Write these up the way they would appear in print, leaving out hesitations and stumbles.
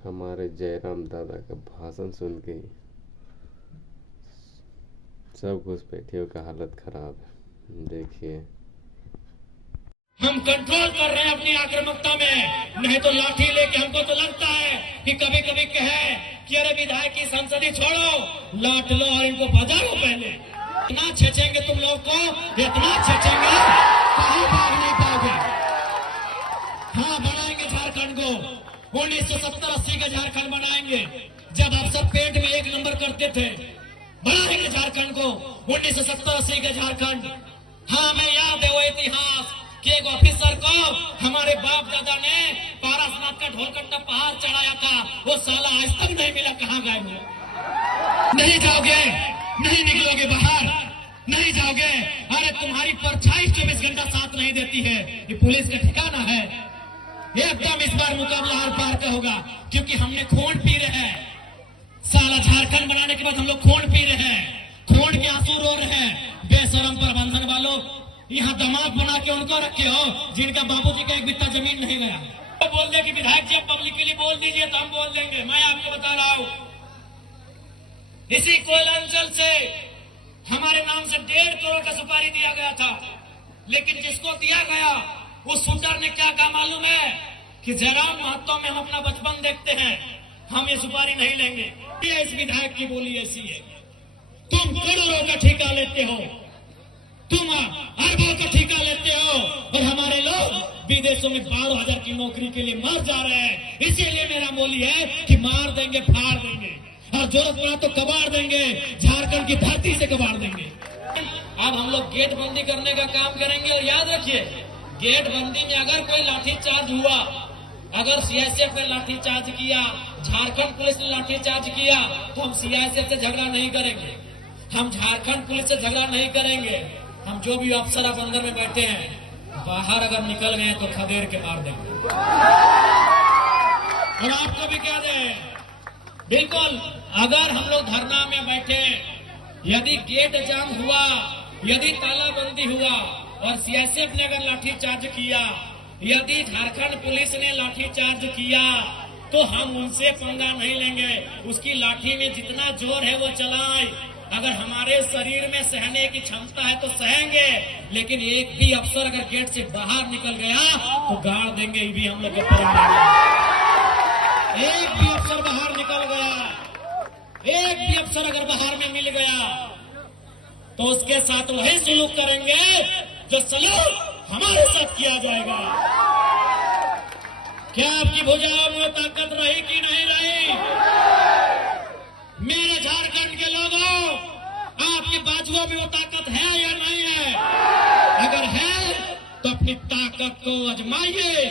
हमारे जयराम दादा का भाषण सुन के सब घुसपैठियों का हालत खराब है। देखिए, हम कंट्रोल कर रहे हैं अपनी आक्रामकता में, नहीं तो लाठी लेके हमको तो लगता है कि कभी कभी कहे कि अरे विधायक की संसदी छोड़ो, लाट लो और इनको बजाओ। पहले इतना छेचेंगे तुम लोग को, इतना छेचेंगे कहीं भाग नहीं पाओगे। हाँ, बनाएंगे झारखंड को 1970-80 का झारखंड बनाएंगे, जब आप सब पेट में एक नंबर करते थे। बनाएंगे झारखंड को 1970-80 का झारखंड। हाँ, मैं याद है वो इतिहास कि एक ऑफिसर को हमारे बाप दादा ने पारसनाथ का ढोलकट्टा पहाड़ चढ़ाया था, वो साला आज तक नहीं मिला। कहाँ गए वो? नहीं जाओगे, नहीं निकलोगे बाहर, नहीं जाओगे। अरे तुम्हारी परछाई 24 घंटा साथ नहीं देती है। ये पुलिस का ठिकाना है? एकदम इस बार मुकाबला हर पार का होगा, क्योंकि हमने खून पी रहे हैं। साला झारखंड बनाने के बाद हम लोग खून पी रहे हैं, खून के आंसू रो रहे हैं। बेशरम प्रबंधन वालों, यहाँ दामाद बना के उनको रखे हो जिनका बाबूजी का एक बित्ता जमीन नहीं गया। तो बोल दे कि विधायक जी पब्लिकली बोल दीजिए तो हम बोल देंगे। मैं आपको बता रहा हूँ, इसी कोयला अंचल से हमारे नाम से 1.5 करोड़ का सुपारी दिया गया था, लेकिन जिसको दिया गया उस शूटर ने क्या कहा मालूम है? कि जयराम महतो में हम अपना बचपन देखते हैं, हम ये सुपारी नहीं लेंगे। ये इस विधायक की बोली ऐसी है। तुम करोड़ों का ठेका लेते हो, तुम अरबों का ठेका लेते हो, और हमारे लोग विदेशों में 12,000 की नौकरी के लिए मर जा रहे हैं। इसीलिए मेरा बोली है कि मार देंगे, फाड़ देंगे, और जरूरत पड़ा तो कबाड़ देंगे, झारखंड की धरती से कबाड़ देंगे। अब हम लोग गेट बंदी करने का काम करेंगे। और याद रखिए, गेट बंदी में अगर कोई लाठीचार्ज हुआ, अगर सीआईएसएफ ने लाठीचार्ज किया, झारखंड पुलिस ने लाठीचार्ज किया, तो हम सीआईएसएफ से झगड़ा नहीं करेंगे, हम झारखंड पुलिस से झगड़ा नहीं करेंगे। हम जो भी अफसर अब अंदर में बैठे हैं, बाहर अगर निकल गए तो खदेड़ के मार देंगे। और आपको भी कह दें, बिल्कुल अगर हम लोग धरना में बैठे, यदि गेट जाम हुआ, यदि तालाबंदी हुआ और सीआईएसएफ ने अगर लाठीचार्ज किया, यदि झारखंड पुलिस ने लाठीचार्ज किया, तो हम उनसे पंगा नहीं लेंगे। उसकी लाठी में जितना जोर है वो चलाएं। अगर हमारे शरीर में सहने की क्षमता है तो सहेंगे, लेकिन एक भी अफसर अगर गेट से बाहर निकल गया तो गाड़ देंगे। ये भी हम लोग एक भी अफसर बाहर निकल गया, एक भी अफसर अगर बाहर में मिल गया, तो उसके साथ वही सलूक करेंगे जो सलूक हमारे साथ किया जाएगा। क्या आपकी भुजाओं में ताकत रही कि नहीं रही? मेरे झारखंड के लोगों, आपके बाजुओं में वो ताकत है या नहीं है? अगर है तो अपनी ताकत को आजमाइए,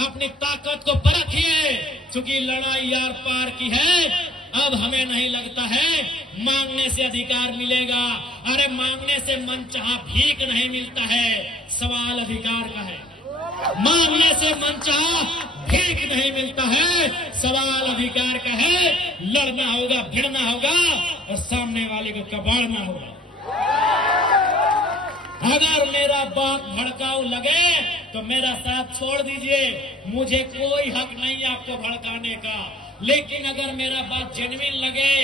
अपनी ताकत को परखिए, क्योंकि लड़ाई यार पार की है। अब हमें नहीं लगता है मांगने से अधिकार मिलेगा। अरे मांगने से मनचाहा भीख नहीं मिलता है, सवाल अधिकार का है। मांगने से मनचाहा भीख नहीं मिलता है, सवाल अधिकार का है। लड़ना होगा, भिड़ना होगा और सामने वाले को कबाड़ना होगा। अगर मेरा बात भड़काऊ लगे तो मेरा साथ छोड़ दीजिए, मुझे कोई हक नहीं आपको भड़काने का। लेकिन अगर मेरा बात जेन्युइन लगे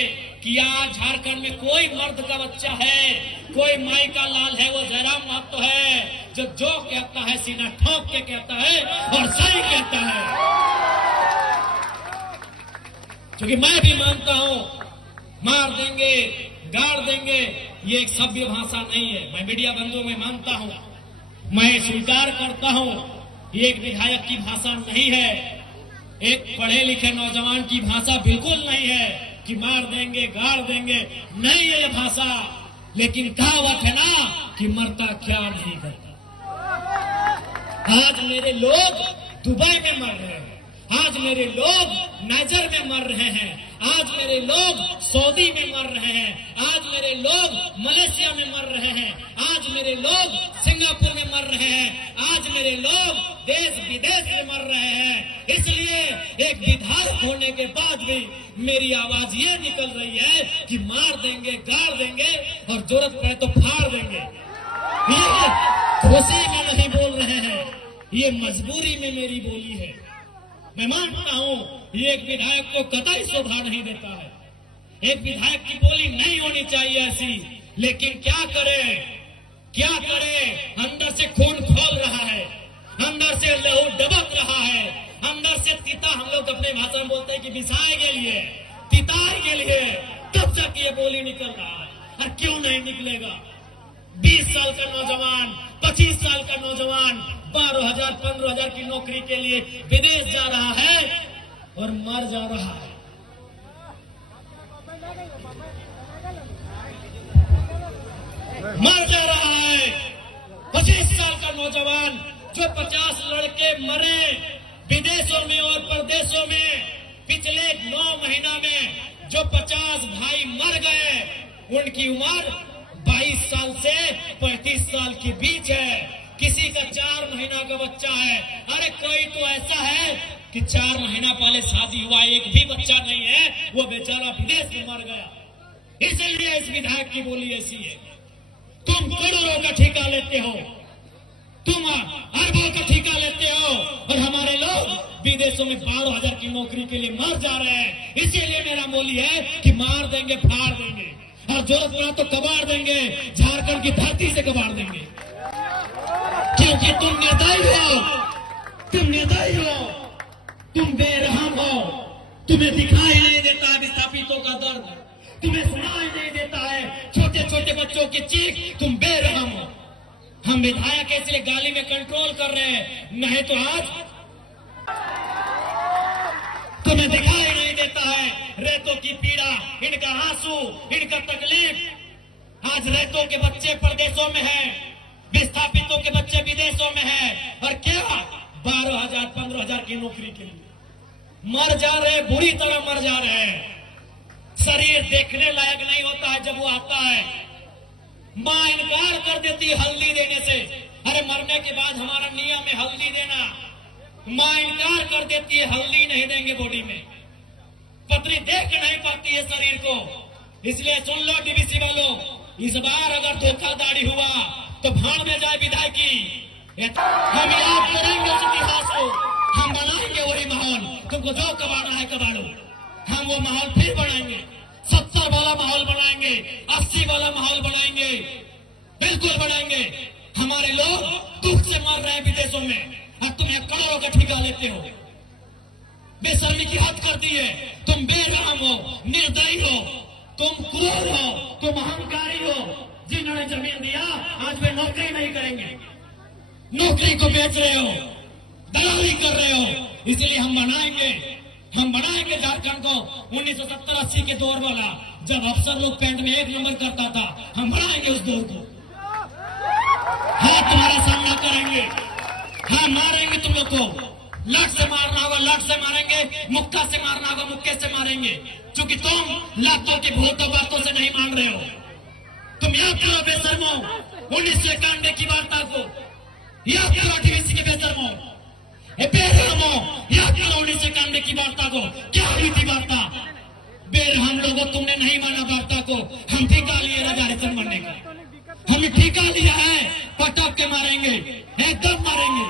कि आज झारखंड में कोई मर्द का बच्चा है, कोई माई का लाल है, वो जयराम महतो है, जो कहता है सीना ठोक के कहता है और सही कहता है। क्योंकि मैं भी मानता हूं, मार देंगे, गाड़ देंगे, ये एक सभ्य भाषा नहीं है। मैं मीडिया बंधुओं में मानता हूं, मैं स्वीकार करता हूं, ये एक विधायक की भाषा नहीं है, एक पढ़े लिखे नौजवान की भाषा बिल्कुल नहीं है कि मार देंगे, गाड़ देंगे, नहीं है ये भाषा। लेकिन कहावत है ना कि मरता क्या नहीं करता। आज मेरे लोग दुबई में मर रहे हैं, आज मेरे लोग नाइजर में मर रहे हैं, आज मेरे लोग सऊदी में मर रहे हैं, आज मेरे लोग मलेशिया में मर रहे हैं, आज मेरे लोग सिंगापुर में मर रहे हैं, आज मेरे लोग देश विदेश में मर रहे हैं। इसलिए एक विधायक होने के बाद भी मेरी आवाज ये निकल रही है कि मार देंगे, गाड़ देंगे और जरूरत पड़े तो फाड़ देंगे। ये खुशी में नहीं बोल रहे हैं, ये मजबूरी में मेरी बोली है। मैं मानता हूं ये एक विधायक को कतई शोभा नहीं देता है, एक विधायक की बोली नहीं होनी चाहिए ऐसी, लेकिन क्या करे, क्या करे, अंदर से खून खोल रहा है, अंदर से लहू डबक रहा है, अंदर से तीता, हम लोग अपने भाषा में बोलते हैं कि बिसाए के लिए, तिताए के लिए, तब तक ये बोली निकल रहा है। और क्यों नहीं निकलेगा? 20 साल का नौजवान, 25 साल का नौजवान 12,000 15,000 की नौकरी के लिए विदेश जा रहा है और मर जा रहा है। मर जा रहा है। 25 साल का नौजवान, जो 50 लड़के मरे विदेशों में और प्रदेशों में पिछले 9 महीना में, जो 50 भाई मर गए, उनकी उम्र 22 साल से 35 साल के बीच है। किसी का 4 महीना का बच्चा है। अरे कोई तो ऐसा है कि 4 महीना पहले शादी हुआ, एक भी बच्चा नहीं है, वो बेचारा विदेश में मर गया। इसलिए इस विधायक की बोली ऐसी है। तुम करोड़ों का ठेका लेते हो, तुम अरबों का ठेका लेते हो, और हमारे लोग विदेशों में 12,000 की नौकरी के लिए मर जा रहे हैं। इसीलिए मेरा बोली है कि मार देंगे, फाड़ देंगे, और जरूरत पड़ा तो कबाड़ देंगे, झारखंड की धरती से कबाड़ देंगे। क्योंकि तुम निर्दयी हो, तुम निर्दयी हो, तुम बेरहम हो। तुम्हें दिखाई नहीं देता है विस्थापितों का दर्द, तुम्हें सुनाई नहीं देता है छोटे छोटे बच्चों की चीख, तुम बेरहम हो। हम विधायक इसलिए गाली में कंट्रोल कर रहे हैं, नहीं तो आज तुम्हें दिखाई नहीं देता है रेतों की पीड़ा, इनका आंसू, इनका तकलीफ। आज रेतों के बच्चे प्रदेशों में हैं, विस्थापितों के बच्चे विदेशों में हैं, और क्या 12,000 15,000 की नौकरी के लिए मर जा रहे, बुरी तरह मर जा रहे हैं। शरीर देखने लायक नहीं होता है जब वो आता है। मां इनकार कर देती है हल्दी देने से। अरे मरने के बाद हमारा नियम है हल्दी देना, मां इनकार कर देती है, हल्दी नहीं देंगे बॉडी में। पत्नी देख नहीं पाती है शरीर को। इसलिए सुन लो डीवीसी वालों, इस बार अगर धोखाधड़ी हुआ तो भाड़ में जाए विधायकी। हम याद करेंगे उस इतिहास को, हम बनाएंगे वही माहौल। तुमको जो कबाड़ना है कबाड़ो, हम वो माहौल फिर बनाएंगे। 70 वाला माहौल बनाएंगे, 80 वाला माहौल बनाएंगे, बिल्कुल बनाएंगे। हमारे लोग दुख से मर रहे हैं विदेशों में, और तुम यहाँ करोड़ों का ठेका लेते हो। बेशर्मी की हद कर दी है। तुम बेरहम हो, निर्दयी हो, तुम क्रूर हो, तुम अहंकारी हो। जिन्होंने जमीन दिया आज वे नौकरी नहीं करेंगे, नौकरी को बेच रहे हो, दलाली कर रहे हो। इसलिए हम बनाएंगे झारखंड को 1970-80 के दौर वाला, जब अफसर लोग पैंट में 1 नंबर करता था। हम बनाएंगे उस दौर को। हाँ, तुम्हारा सामना करेंगे, हाँ मारेंगे तुम लोग को। लट से मारना होगा लट से मारेंगे, मुक्का से मारना होगा मुक्के से मारेंगे, क्योंकि तुम लातों की भूत बातों से नहीं मान रहे हो। तुम याद करो बेशर्मो 1991 की वार्ता को, याद करो डीवीसी के बेशर्मो, बेरहमो, याद करो 1991 की वार्ता को। क्या हुई थी वार्ता? बेरहम लोगों, तुमने नहीं माना वार्ता को। हम ठेका लिए रिजर्वेशन बनने का, हमने ठेका लिया है, पटक के मारेंगे, एकदम मारेंगे।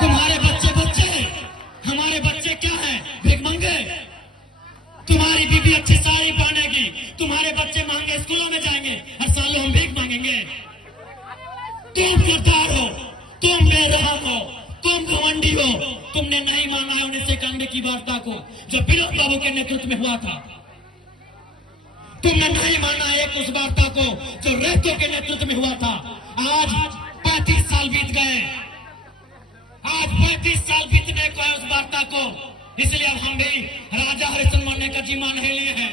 तुम्हारे बच्चे हमारे बच्चे क्या हैं? भिखमंगे। तुम्हारी बीबी अच्छी साड़ी पहनेगी, तुम्हारे बच्चे महंगे स्कूलों में जाएंगे, हर सालों हम भीख मांगेंगे। तुम गद्दार हो, तुम बेरहम हो, तुम घमंडी हो। तुमने नहीं माना है 1991 की वार्ता को, जो विनोद बाबू के नेतृत्व में हुआ था। तुमने नहीं माना एक उस वार्ता को जो रेतों के नेतृत्व में हुआ था। आज 35 साल बीत गए, आज 35 साल बीतने को है उस वार्ता को। इसलिए अब हम भी राजा हरिश्चंद्र बनने का जिम्मा नहीं लिए हैं,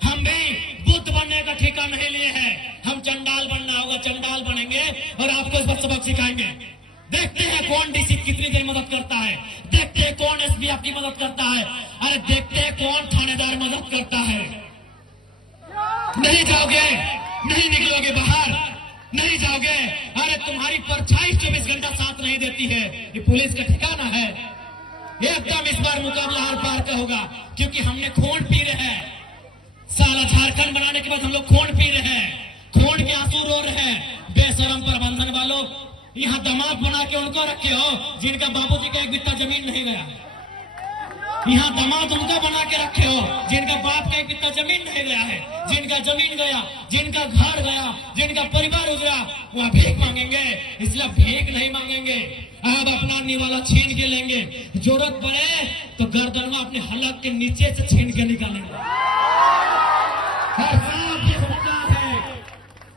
हम भी बुद्ध बनने का ठेका नहीं लिए हैं। हम चंडाल बनना होगा, चंडाल बनेंगे और आपको इस पर सबक सिखाएंगे। देखते हैं कौन डीसी कितनी देर मदद करता है, देखते हैं कौन एसपी आपकी मदद करता है, अरे देखते हैं कौन थानेदार मदद करता है। नहीं जाओगे, नहीं निकलोगे बाहर, नहीं जाओगे। अरे तुम्हारी परछाई 24 घंटा साथ नहीं देती है, ये पुलिस का ठिकाना है। एकदम इस बार मुकाबला हर पार का होगा, क्योंकि हमने खून पी रहे हैं। साला झारखंड बनाने के बाद हम लोग खून पी रहे हैं, खून के आंसू रो रहे हैं। बेशरम प्रबंधन वालों, यहाँ दामाद बना के उनको रखे हो जिनका बाबूजी का एक बित्ता जमीन नहीं गया। यहाँ दामाद उनको बना के रखे हो जिनका बाप का एक बित्ता जमीन नहीं गया है। जिनका जमीन गया, जिनका घर गया, जिनका परिवार उजड़ा, वह भीख मांगेंगे। इसलिए भीख नहीं मांगेंगे, अब अपना निवाला छीन के लेंगे। जरूरत पड़े तो गर्दन में अपने हलक के नीचे से छीन के निकालेंगे। और साफ ये हुक्कार है,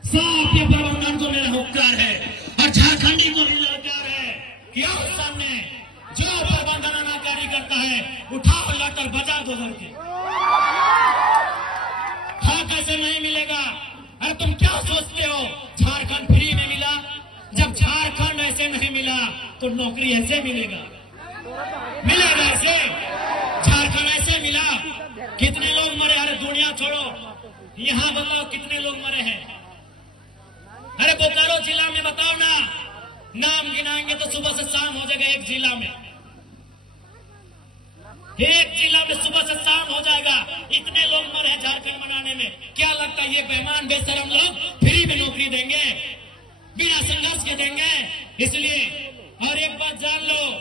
साफ ये प्रबंधन को मेरा हुक्कार है और झारखंडी को भी ललकार है कि आओ सामने, जो प्रबंधन अनाकारी करता है उठाओ लाकर बजा दो घर के। हाँ, कैसे नहीं मिलेगा? अरे तुम क्या सोचते हो झारखंड फ्री में मिला? जब झारखंड ऐसे नहीं मिला तो नौकरी ऐसे मिलेगा? मिलेगा ऐसे? झारखंड ऐसे मिला? कितने लोग मरे? अरे दुनिया छोड़ो, यहाँ बताओ कितने लोग मरे हैं? अरे बोकारो जिला में बताओ ना, नाम गिनाएंगे तो सुबह से शाम हो जाएगा। एक जिला में सुबह से शाम हो जाएगा। इतने लोग मरे हैं झारखंड बनाने में। क्या लगता है ये बेईमान बेशरम लोग फ्री में नौकरी देंगे? बिना संघर्ष के देंगे? इसलिए और एक बात जान लो,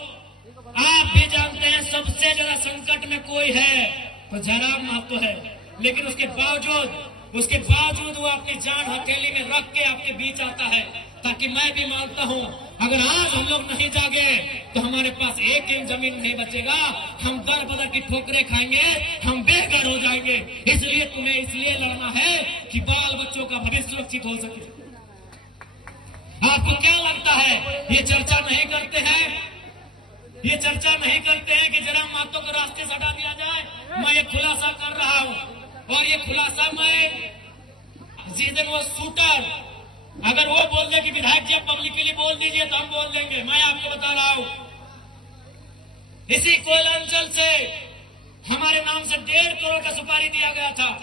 आप भी जानते हैं सबसे ज्यादा संकट में कोई है तो जयराम महतो है। लेकिन उसके बावजूद वो अपनी जान हथेली में रख के आपके बीच आता है, ताकि मैं भी मानता हूँ अगर आज हम लोग नहीं जागे तो हमारे पास एक इंच जमीन नहीं बचेगा। हम दर बदर की ठोकरें खाएंगे, हम बेघर हो जाएंगे। इसलिए तुम्हें इसलिए लड़ना है कि बाल बच्चों का भविष्य सुरक्षित हो सके। आपको क्या लगता है ये चर्चा नहीं करते हैं? ये चर्चा नहीं करते हैं कि जयराम महतो को रास्ते से हटा दिया जाए? मैं ये खुलासा कर रहा हूँ और ये खुलासा मैं जिस दिन वो शूटर अगर वो बोल दे कि विधायक जी पब्लिकली बोल दीजिए तो हम बोल देंगे। मैं आपको बता रहा हूं, इसी कोयला अंचल से हमारे नाम से 1.5 करोड़ का सुपारी दिया गया था।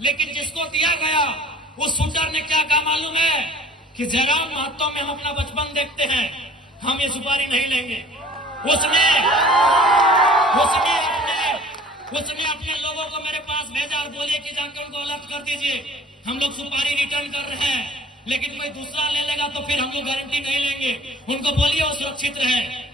लेकिन जिसको दिया गया उस शूटर ने क्या कहा मालूम है? कि जयराम महतो में हम अपना बचपन देखते हैं, हम ये सुपारी नहीं लेंगे। उसने अपने लोगों को मेरे पास भेजा और बोलिए कि जाकर उनको अलर्ट कर दीजिए, हम लोग सुपारी रिटर्न कर रहे हैं। लेकिन कोई दूसरा ले लेगा तो फिर हम लोग गारंटी नहीं लेंगे। उनको बोलिए वो सुरक्षित रहे।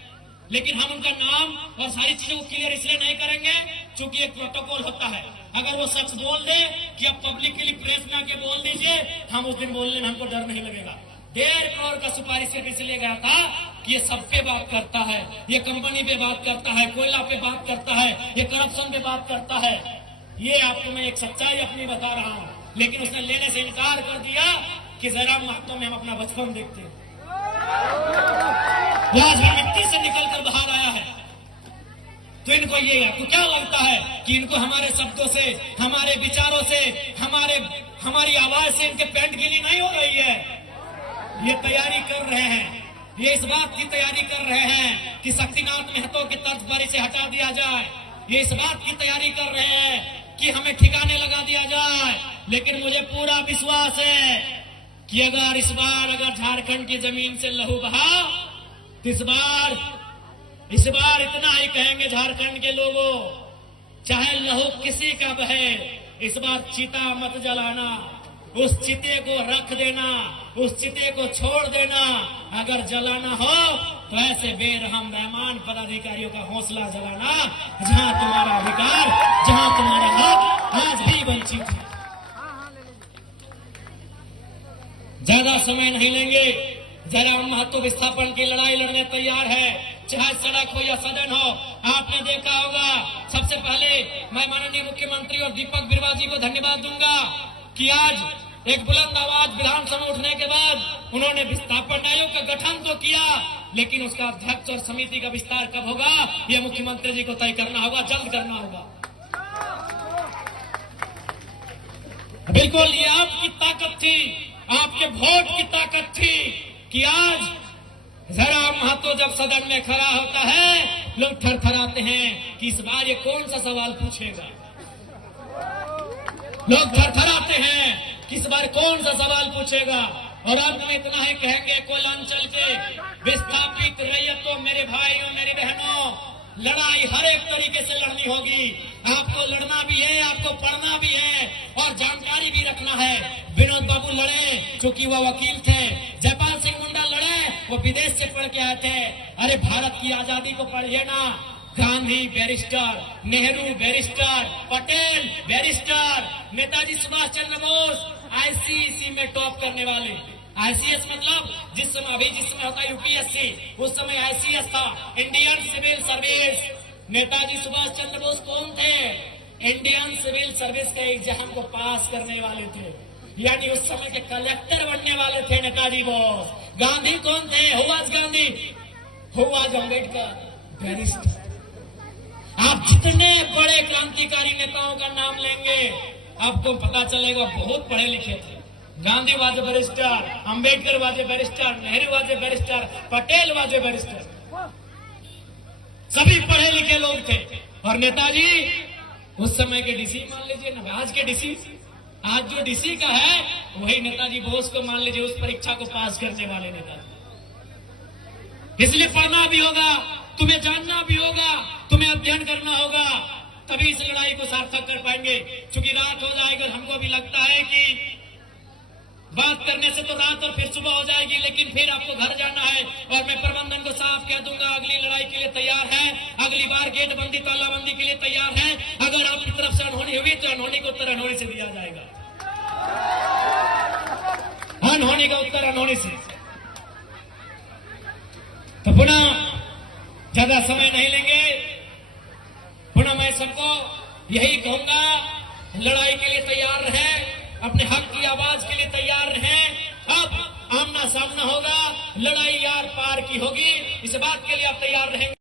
लेकिन हम उनका नाम और सारी चीजों को क्लियर इसलिए नहीं करेंगे क्योंकि एक प्रोटोकॉल होता है। अगर वो शख्स बोल दे कि अब पब्लिकली प्रेस में आके बोल दीजिए, हम उस दिन बोलने में हमको डर नहीं लगेगा। 1.5 करोड़ का सुपारी सिर्फ इसलिए गया था कि ये सब पे बात करता है, ये कंपनी पे बात करता है, कोयला पे बात करता है, ये करप्शन पे बात करता है। ये आपको मैं एक सच्चाई अपनी बता रहा हूँ। लेकिन उसने लेने से इनकार कर दिया कि जयराम महतो में हम अपना बचपन देखते हैं। वो आज मिट्टी से निकलकर बाहर आया है। तो इनको ये आपको क्या लगता है कि इनको हमारे शब्दों से, हमारे विचारों से, हमारी आवाज से इनके पेंट गिली नहीं हो रही है? ये तैयारी कर रहे हैं, ये इस बात की तैयारी कर रहे हैं कि शक्तिनाथ महतो की तर्ज पर इसे हटा दिया जाए। ये इस बात की तैयारी कर रहे हैं कि हमें ठिकाने लगा दिया जाए। लेकिन मुझे पूरा विश्वास है कि अगर इस बार झारखंड की जमीन से लहू बहा तो इस बार इतना ही कहेंगे झारखंड के लोगों, चाहे लहू किसी का बहे, इस बार चिता मत जलाना, उस चिते को रख देना, उस चिते को छोड़ देना। अगर जलाना हो तो ऐसे बेरहम बेईमान पदाधिकारियों का हौसला जलाना जहां तुम्हारा अधिकार, जहां तुम्हारा हक आज भी वंचित है। ज्यादा समय नहीं लेंगे। जयराम महतो विस्थापन की लड़ाई लड़ने तैयार है, चाहे सड़क हो या सदन हो। आपने देखा होगा, सबसे पहले मैं माननीय मुख्यमंत्री और दीपक बिरुवा जी को धन्यवाद दूंगा कि आज एक बुलंद आवाज विधानसभा उठने के बाद उन्होंने विस्थापन आयोग का गठन तो किया, लेकिन उसका अध्यक्ष और समिति का विस्तार कब होगा यह मुख्यमंत्री जी को तय करना होगा, जल्द करना होगा। बिल्कुल ये आपकी ताकत थी, आपके वोट की ताकत थी कि आज जयराम महतो जब सदन में खड़ा होता है लोग थरथराते हैं कि इस बार ये कौन सा सवाल पूछेगा। लोग थरथराते हैं कि इस बार कौन सा सवाल पूछेगा। और अब हम इतना ही कहेंगे, कोयलांचल के विस्थापित रैयतों, मेरे भाइयों मेरी बहनों, लड़ाई हर एक तरीके से लड़नी होगी। आपको लड़ना भी है, आपको पढ़ना भी है और जानकारी भी रखना है। विनोद बाबू लड़े क्योंकि वह वकील थे, जयपाल सिंह मुंडा लड़े वो विदेश से पढ़ के आए थे। अरे भारत की आजादी को पढ़िए ना। Gandhi barrister, Nehru barrister, Patel barrister, Netaji Subhash Chandra Bose ICSE में टॉप करने वाले। आईसीएस मतलब जिस समय होता है यूपीएससी, उस समय आईसीएस था, Indian civil service. Netaji Subhash Chandra Bose कौन थे? इंडियन सिविल सर्विस के एग्जाम को पास करने वाले थे, यानी उस समय के कलेक्टर बनने वाले थे नेताजी बोस। गांधी कौन थे? Who was Gandhi? Who was Ambedkar? Barrister. आप जितने बड़े क्रांतिकारी नेताओं का नाम लेंगे आपको पता चलेगा बहुत पढ़े लिखे थे। Gandhi was a barrister, Ambedkar was a barrister, Nehru was a barrister, Patel was a barrister. सभी पढ़े लिखे लोग थे। और नेताजी उस समय के डीसी मान लीजिए ना, आज के डीसी, आज जो डीसी का है वही नेताजी बोस को मान लीजिए, उस परीक्षा को पास करने वाले नेताजी। इसलिए पढ़ना भी होगा, तुम्हें जानना भी होगा, तुम्हें अध्ययन करना होगा, तभी इस लड़ाई को सार्थक कर पाएंगे। क्योंकि रात हो जाएगी, हमको भी लगता है कि बात करने से तो रात और फिर सुबह हो जाएगी, लेकिन फिर आपको घर जाना है। और मैं प्रबंधन को साफ कह दूंगा, अगली लड़ाई के लिए तैयार है, अगली बार गेट बंदी तालाबंदी के लिए तैयार है। अगर आपकी तरफ से अनहोनी हुई तो अनहोनी का उत्तर अनहोनी से दिया जाएगा, अनहोनी का उत्तर अनहोनी से। तो पुनः ज्यादा समय नहीं लेंगे, पुनः मैं सबको यही कहूंगा, लड़ाई के लिए तैयार रहें, अपने हक की आवाज के लिए तैयार रहें। अब आमना सामना होगा, लड़ाई यार पार की होगी, इस बात के लिए आप तैयार रहेंगे।